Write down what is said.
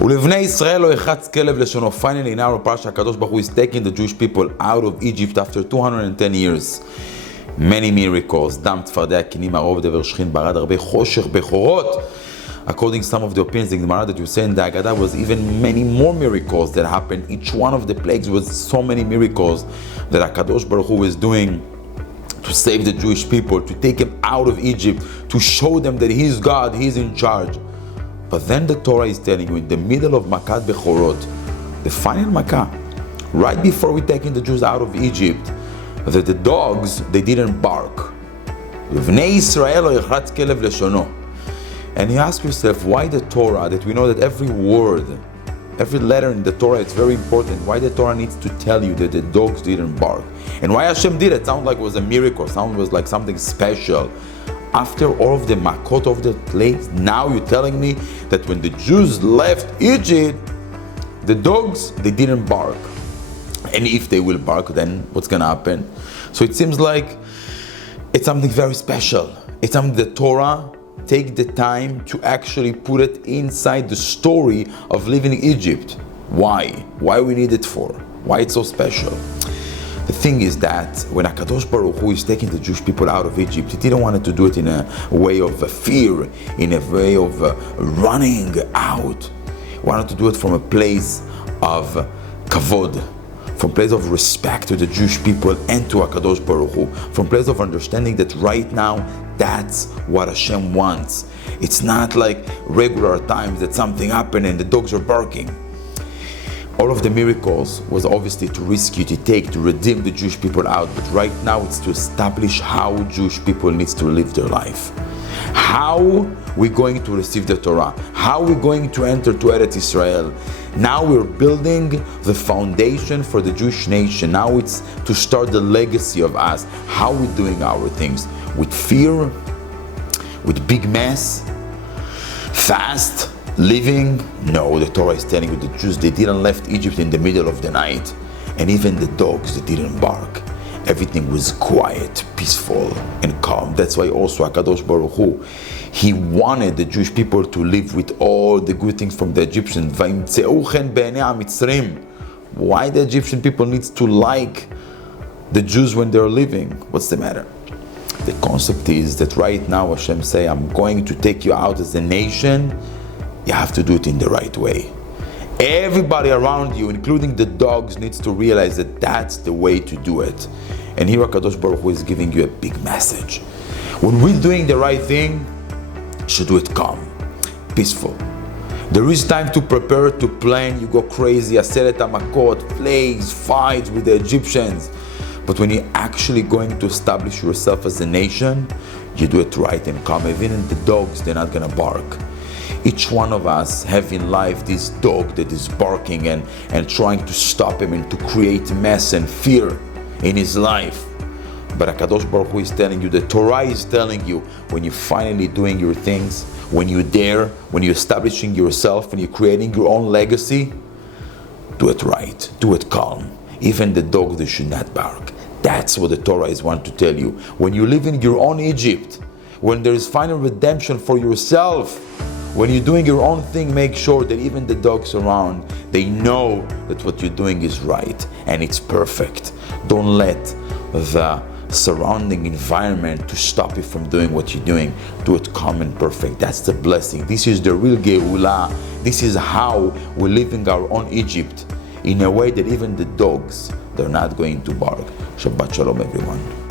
ולבני ישראל לא יחץ כלב לשונו. Finally, in our Parasha, HaKadosh Baruch Hu is taking the Jewish people out of Egypt after 210 years. Many miracles. דם צפרדע קינים הרוב דבר שכין ברד הרבה חושך בכורות. According to some of the opinions, the Gemara that you say in the Haggadah was even many more miracles that happened. Each one of the plagues was so many miracles that HaKadosh Baruch Hu was doing to save the Jewish people, to take them out of Egypt, to show them that He's God, He's in charge. But then the Torah is telling you, in the middle of Makat Bechorot, the final Makkah, right before we're taking the Jews out of Egypt, that the dogs, they didn't bark. V'nei Yisrael lo yichatz kelev leshono. And you ask yourself, why the Torah, that we know that every word, every letter in the Torah, it's very important. Why the Torah needs to tell you that the dogs didn't bark? And why Hashem did it? Sounds like it was a miracle. Sounds was like something special. After all of the makot of the plagues, now you're telling me that when the Jews left Egypt, the dogs, they didn't bark. And if they will bark, then what's going to happen? So it seems like it's something very special. It's something the Torah take the time to actually put it inside the story of living in Egypt. Why? Why we need it for? Why it's so special? The thing is that when HaKadosh Baruch Hu is taking the Jewish people out of Egypt, He didn't want to do it in a way of fear, in a way of running out. He wanted to do it from a place of kavod, from a place of respect to the Jewish people and to HaKadosh Baruch Hu, from a place of understanding that right now, that's what Hashem wants. It's not like regular times that something happened and the dogs are barking. All of the miracles was obviously to rescue, to take, to redeem the Jewish people out. But right now it's to establish how Jewish people needs to live their life. How we're going to receive the Torah. How we're going to enter to Eretz Israel. Now we're building the foundation for the Jewish nation. Now it's to start the legacy of us. How we're doing our things. With fear, with big mess, fast, living. No, the Torah is telling you the Jews, they didn't left Egypt in the middle of the night. And even the dogs, they didn't bark. Everything was quiet, peaceful, and calm. That's why also HaKadosh Baruch Hu, He wanted the Jewish people to live with all the good things from the Egyptians. Why the Egyptian people needs to like the Jews when they're living? What's the matter? The concept is that right now Hashem say, I'm going to take you out as a nation. You have to do it in the right way. Everybody around you, including the dogs, needs to realize that that's the way to do it. And here HaKadosh Baruch Hu is giving you a big message. When we're doing the right thing, you should do it calm, peaceful. There is time to prepare, to plan. You go crazy, aseret hamakot, plagues, fights with the Egyptians. But when you're actually going to establish yourself as a nation, you do it right and calm. Even the dogs, they're not going to bark. Each one of us have in life this dog that is barking and trying to stop him and to create mess and fear in his life. But HaKadosh Baruch Hu is telling you, the Torah is telling you, when you're finally doing your things, when you're there, when you're establishing yourself, when you're creating your own legacy, do it right, do it calm. Even the dogs, they should not bark. That's what the Torah is wanting to tell you. When you live in your own Egypt, when there is final redemption for yourself, when you're doing your own thing, make sure that even the dogs around, they know that what you're doing is right and it's perfect. Don't let the surrounding environment to stop you from doing what you're doing. Do it calm and perfect. That's the blessing. This is the real Geulah. This is how we're living our own Egypt in a way that even the dogs, they're not going to bark. Shabbat Shalom, everyone.